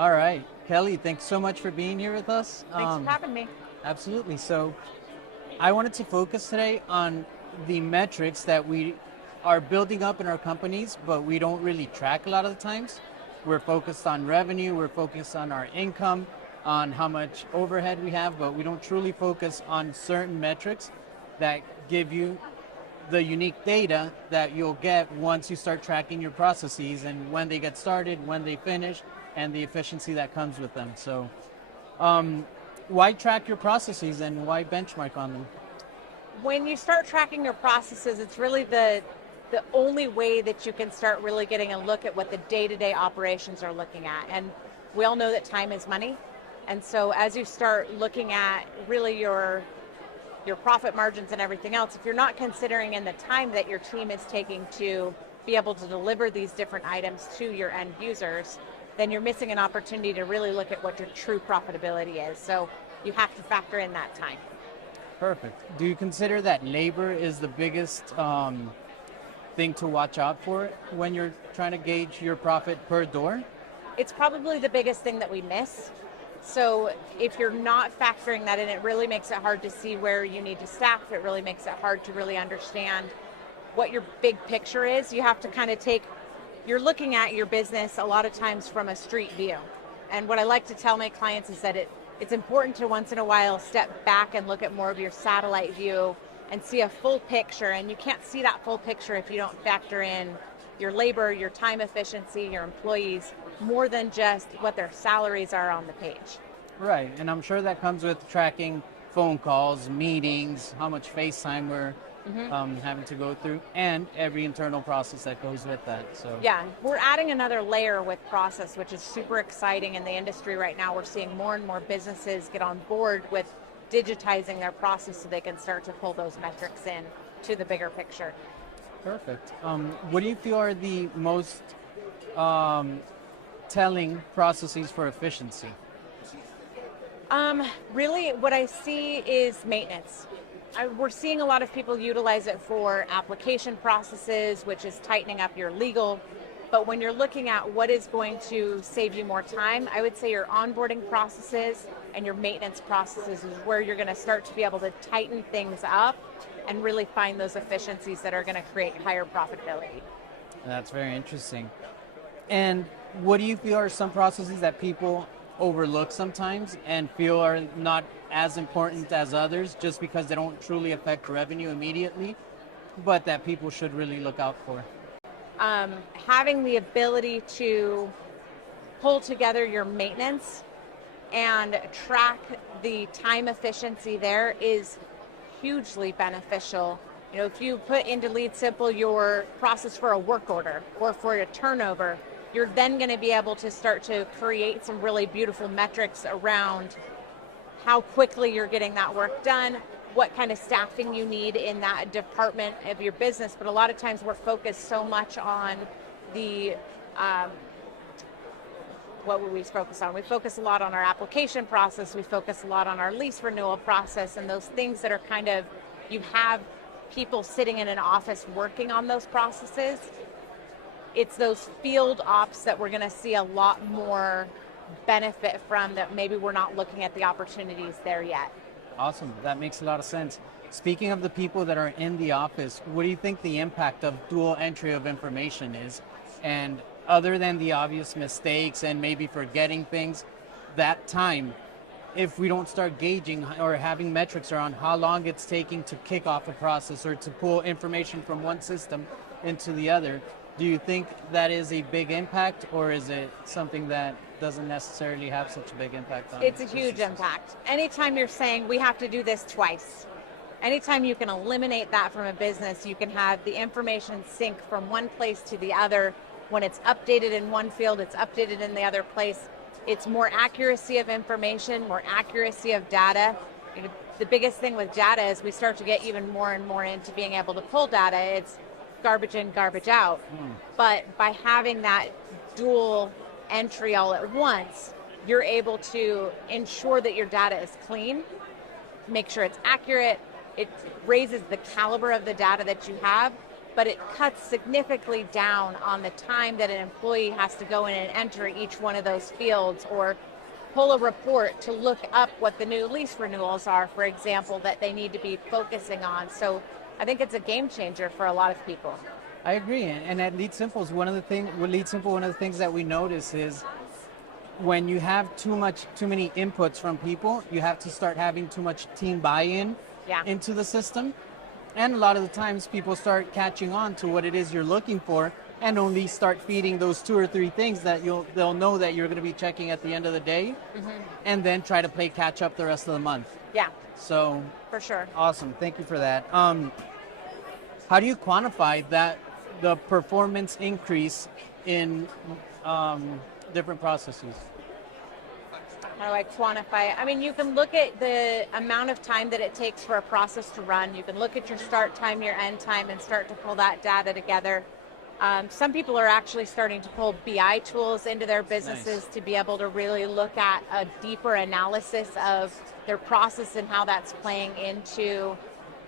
All right, Kelly, thanks so much for being here with us. Thanks for having me. Absolutely. So I wanted to focus today on the metrics that we are building up in our companies, but we don't really track a lot of the times. We're focused on revenue, we're focused on our income, on how much overhead we have, but we don't truly focus on certain metrics that give you the unique data that you'll get once you start tracking your processes and when they get started, when they finish, and the efficiency that comes with them. So why track your processes and why benchmark on them? When you start tracking your processes, it's really the only way that you can start really getting a look at what the day-to-day operations are looking at. And we all know that time is money. And so as you start looking at really your profit margins and everything else, if you're not considering in the time that your team is taking to be able to deliver these different items to your end users, then you're missing an opportunity to really look at what your true profitability is. So you have to factor in that time. Perfect. Do you consider that labor is the biggest thing to watch out for when you're trying to gauge your profit per door? It's probably the biggest thing that we miss. So if you're not factoring that in, it really makes it hard to see where you need to staff. It really makes it hard to really understand what your big picture is. You have to kind of you're looking at your business a lot of times from a street view. And what I like to tell my clients is that it's important to once in a while step back and look at more of your satellite view and see a full picture. And you can't see that full picture if you don't factor in your labor, your time efficiency, your employees, more than just what their salaries are on the page. Right, and I'm sure that comes with tracking phone calls, meetings, how much FaceTime we're having to go through, and every internal process that goes with that. So yeah, we're adding another layer with process, which is super exciting in the industry right now. We're seeing more and more businesses get on board with digitizing their process so they can start to pull those metrics in to the bigger picture. Perfect. What do you feel are the most telling processes for efficiency? Really, what I see is maintenance. We're seeing a lot of people utilize it for application processes, which is tightening up your legal. But when you're looking at what is going to save you more time, I would say your onboarding processes and your maintenance processes is where you're going to start to be able to tighten things up and really find those efficiencies that are going to create higher profitability. That's very interesting. And what do you feel are some processes that people overlook sometimes and feel are not as important as others just because they don't truly affect revenue immediately, but that people should really look out for? Having the ability to pull together your maintenance and track the time efficiency there is hugely beneficial. You know, if you put into LeadSimple your process for a work order or for a turnover, you're then going to be able to start to create some really beautiful metrics around how quickly you're getting that work done, what kind of staffing you need in that department of your business. But a lot of times we're focused so much on the, what would we focus on? We focus a lot on our application process, we focus a lot on our lease renewal process, and those things that are kind of, you have people sitting in an office working on those processes. It's those field ops that we're going to see a lot more benefit from that maybe we're not looking at the opportunities there yet. Awesome. That makes a lot of sense. Speaking of the people that are in the office, what do you think the impact of dual entry of information is? And other than the obvious mistakes and maybe forgetting things, that time, if we don't start gauging or having metrics around how long it's taking to kick off a process or to pull information from one system into the other, do you think that is a big impact, or is it something that doesn't necessarily have such a big impact on it? It's a huge impact. Anytime you're saying we have to do this twice, anytime you can eliminate that from a business, you can have the information sync from one place to the other. When it's updated in one field, it's updated in the other place. It's more accuracy of information, more accuracy of data. The biggest thing with data is we start to get even more and more into being able to pull data. It's garbage in, garbage out. But by having that dual entry all at once, you're able to ensure that your data is clean, make sure it's accurate, it raises the caliber of the data that you have, but it cuts significantly down on the time that an employee has to go in and enter each one of those fields or pull a report to look up what the new lease renewals are, for example, that they need to be focusing on. So I think it's a game changer for a lot of people. I agree, and at LeadSimple, one of the things that we notice is when you have too many inputs from people, you have to start having too much team buy-in into the system. And a lot of the times people start catching on to what it is you're looking for and only start feeding those 2 or 3 things that they'll know that you're going to be checking at the end of the day, and then try to play catch up the rest of the month. Yeah. So for sure. Awesome. Thank you for that. How do you quantify the performance increase in different processes? How do I quantify it? I mean, you can look at the amount of time that it takes for a process to run. You can look at your start time, your end time, and start to pull that data together. Some people are actually starting to pull BI tools into their businesses to be able to really look at a deeper analysis of their process and how that's playing into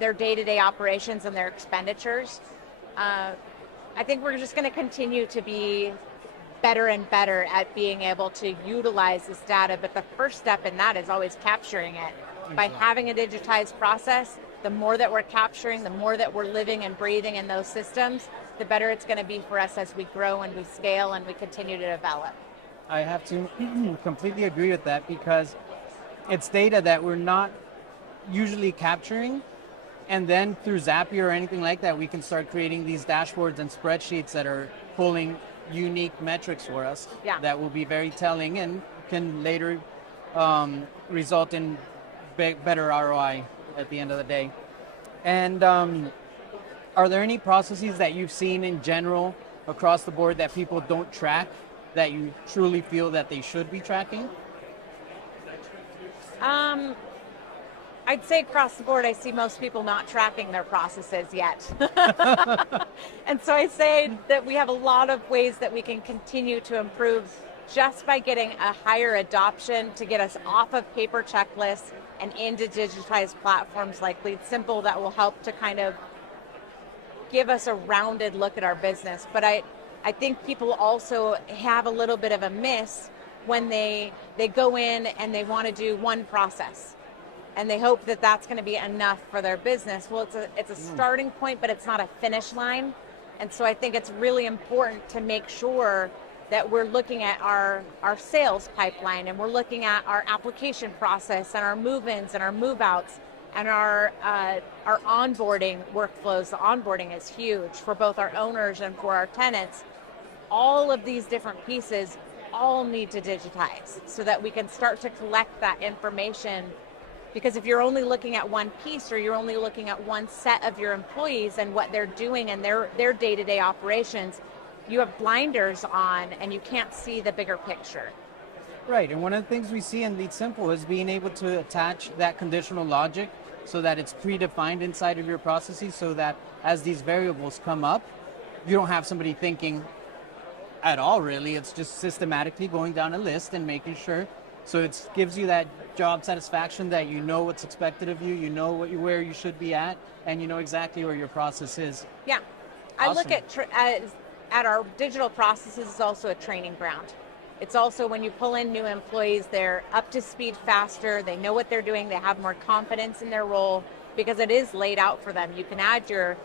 their day-to-day operations and their expenditures. I think we're just going to continue to be better and better at being able to utilize this data, but the first step in that is always capturing it. By having a digitized process, the more that we're capturing, the more that we're living and breathing in those systems, the better it's going to be for us as we grow and we scale and we continue to develop. I have to completely agree with that, because it's data that we're not usually capturing, and then through Zapier or anything like that, we can start creating these dashboards and spreadsheets that are pulling unique metrics for us that will be very telling and can later result in better ROI at the end of the day. And are there any processes that you've seen in general across the board that people don't track that you truly feel that they should be tracking? I'd say across the board, I see most people not tracking their processes yet. And so I say that we have a lot of ways that we can continue to improve just by getting a higher adoption to get us off of paper checklists and into digitized platforms like LeadSimple that will help to kind of give us a rounded look at our business. But I think people also have a little bit of a miss when they go in and they want to do one process. And they hope that that's going to be enough for their business. Well, it's a starting point, but it's not a finish line. And so I think it's really important to make sure that we're looking at our sales pipeline, and we're looking at our application process and our move-ins and our move-outs and our onboarding workflows. The onboarding is huge for both our owners and for our tenants. All of these different pieces all need to digitize so that we can start to collect that information. Because if you're only looking at one piece, or you're only looking at one set of your employees and what they're doing and their day-to-day operations, you have blinders on and you can't see the bigger picture. Right, and one of the things we see in LeadSimple is being able to attach that conditional logic so that it's predefined inside of your processes, so that as these variables come up, you don't have somebody thinking at all, really. It's just systematically going down a list and making sure. So it gives you that job satisfaction that you know what's expected of you, you know where you should be at, and you know exactly where your process is. Yeah, Awesome. I look at our digital processes as also a training ground. It's also when you pull in new employees, they're up to speed faster, they know what they're doing, they have more confidence in their role because it is laid out for them. You can add your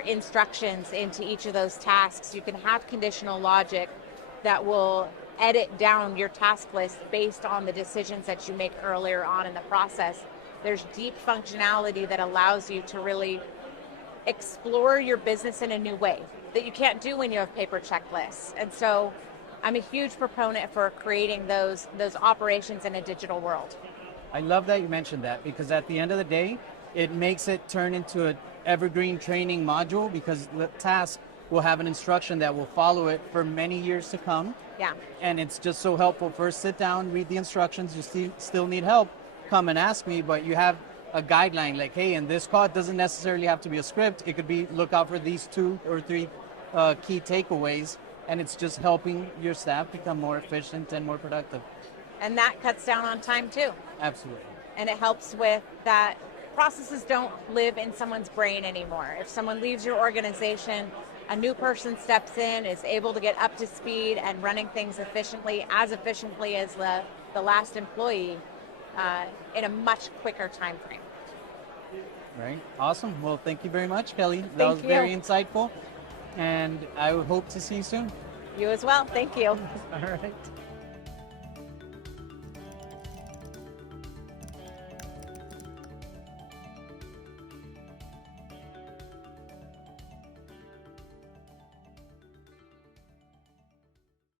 instructions into each of those tasks. You can have conditional logic that will edit down your task list based on the decisions that you make earlier on in the process. There's deep functionality that allows you to really explore your business in a new way that you can't do when you have paper checklists. And so I'm a huge proponent for creating those operations in a digital world. I love that you mentioned that, because at the end of the day, it makes it turn into an evergreen training module, because the task will have an instruction that will follow it for many years to come. Yeah. And it's just so helpful. First, sit down, read the instructions. You still need help, come and ask me, but you have a guideline like, hey, in this call, it doesn't necessarily have to be a script. It could be, look out for these 2 or 3 key takeaways, and it's just helping your staff become more efficient and more productive. And that cuts down on time too. Absolutely. And it helps with that processes don't live in someone's brain anymore. If someone leaves your organization, a new person steps in, is able to get up to speed and running things efficiently as the last employee in a much quicker time frame. Right. Awesome. Well, thank you very much, Kelly. That Thank was you. very insightful. And I hope to see you soon. You as well. Thank you. All right.